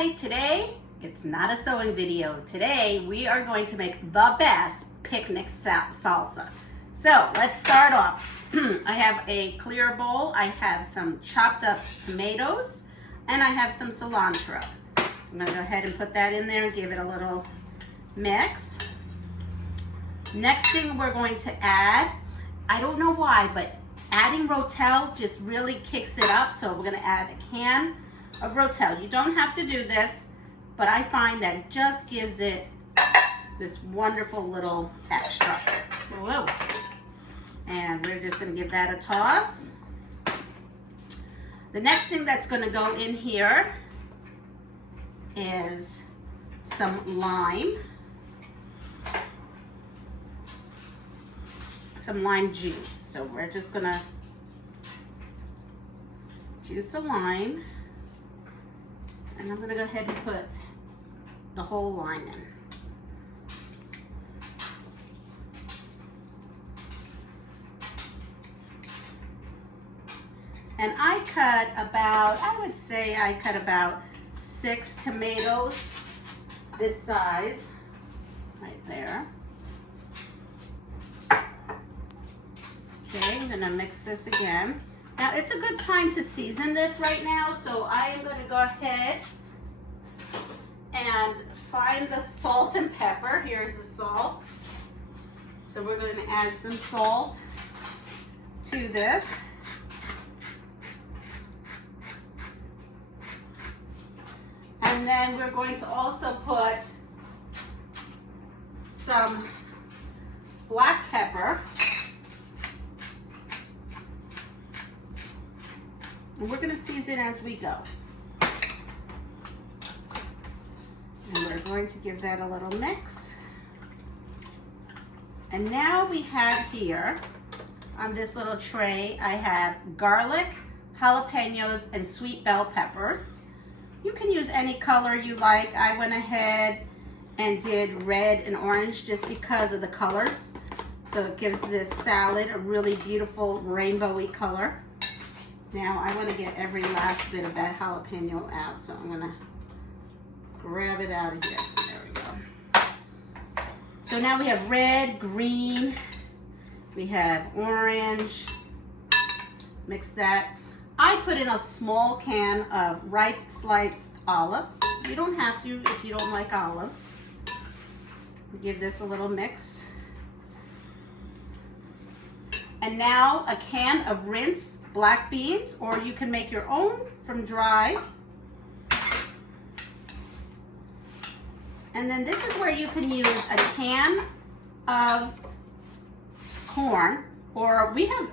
Hi, today it's not a sewing video. Today we are going to make the best picnic salsa. So let's start off. I have a clear bowl, I have some chopped up tomatoes, and I have some cilantro. So I'm gonna go ahead and put that in there and give it a little mix. Next thing we're going to add, I don't know why, but adding Rotel just really kicks it up. So we're gonna add a can of Rotel. You don't have to do this, but I find that it just gives it this wonderful little extra. Whoa. And we're just gonna give that a toss. The next thing that's gonna go in here is some lime. Some lime juice. So we're just gonna juice a lime. And I'm gonna go ahead and put the whole lime in. And I cut about, I would say I cut about 6 tomatoes this size, right there. Okay, I'm gonna mix this again. Now it's a good time to season this right now, so I am gonna go ahead and find the salt and pepper. Here's the salt. So we're gonna add some salt to this. And then we're going to also put some black pepper. And we're going to season as we go. And we're going to give that a little mix. And now we have here, on this little tray, I have garlic, jalapenos, and sweet bell peppers. You can use any color you like. I went ahead and did red and orange just because of the colors. So it gives this salad a really beautiful rainbowy color. Now I want to get every last bit of that jalapeno out, so I'm going to grab it out of here. There we go. So now we have red, green, we have orange. Mix that. I put in a small can of ripe sliced olives. You don't have to if you don't like olives. Give this a little mix. And now a can of rinsed black beans, or you can make your own from dry. And then this is where you can use a can of corn, or we have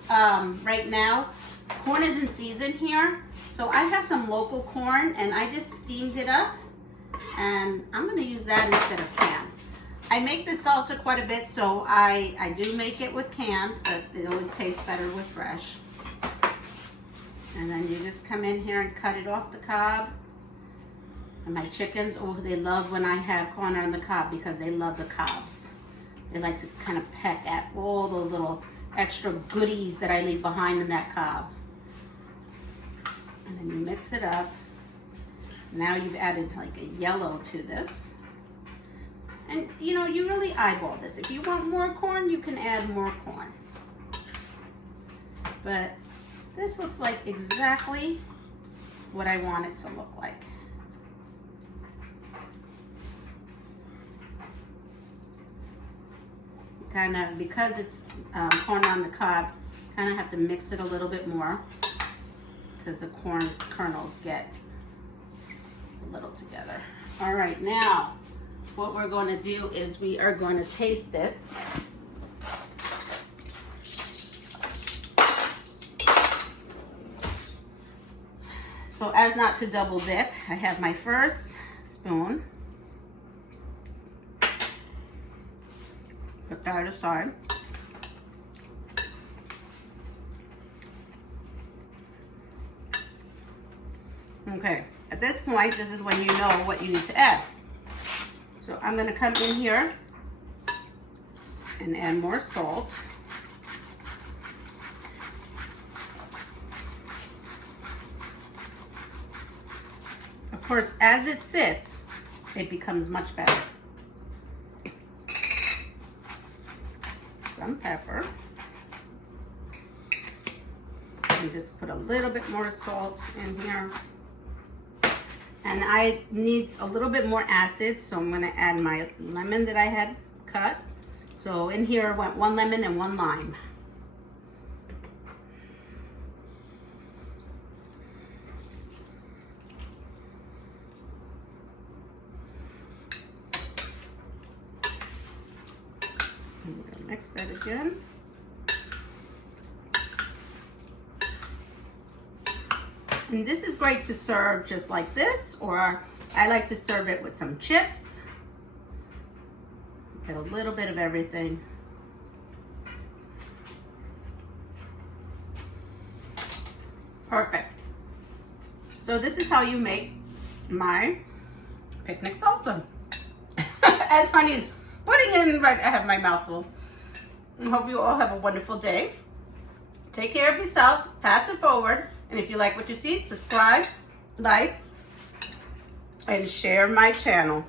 right now corn is in season here, so I have some local corn and I just steamed it up, and I'm going to use that instead of can. I make this salsa quite a bit, so I do make it with can, but it always tastes better with fresh. And then you just come in here and cut it off the cob. And my chickens, oh, they love when I have corn on the cob because they love the cobs. They like to kind of peck at all those little extra goodies that I leave behind in that cob. And then you mix it up. Now you've added like a yellow to this. And you know, you really eyeball this. If you want more corn, you can add more corn. But this looks like exactly what I want it to look like. Kind of, because it's corn on the cob, kind of have to mix it a little bit more because the corn kernels get a little together. All right, now what we're going to do is we are going to taste it. So as not to double dip, I have my first spoon. Put that aside. Okay, at this point, this is when you know what you need to add. So I'm going to come in here and add more salt. course, as it sits, it becomes much better. Some pepper. And just put a little bit more salt in here. And I need a little bit more acid, so I'm gonna add my lemon that I had cut. So in here went 1 lemon and 1 lime. I'm gonna mix that again. And this is great to serve just like this, or I like to serve it with some chips. Get a little bit of everything. Perfect. So this is how you make my picnic salsa. As Honey's putting in, right, I have my mouth full. I hope you all have a wonderful day. Take care of yourself, pass it forward, and if you like what you see, subscribe, like, and share my channel.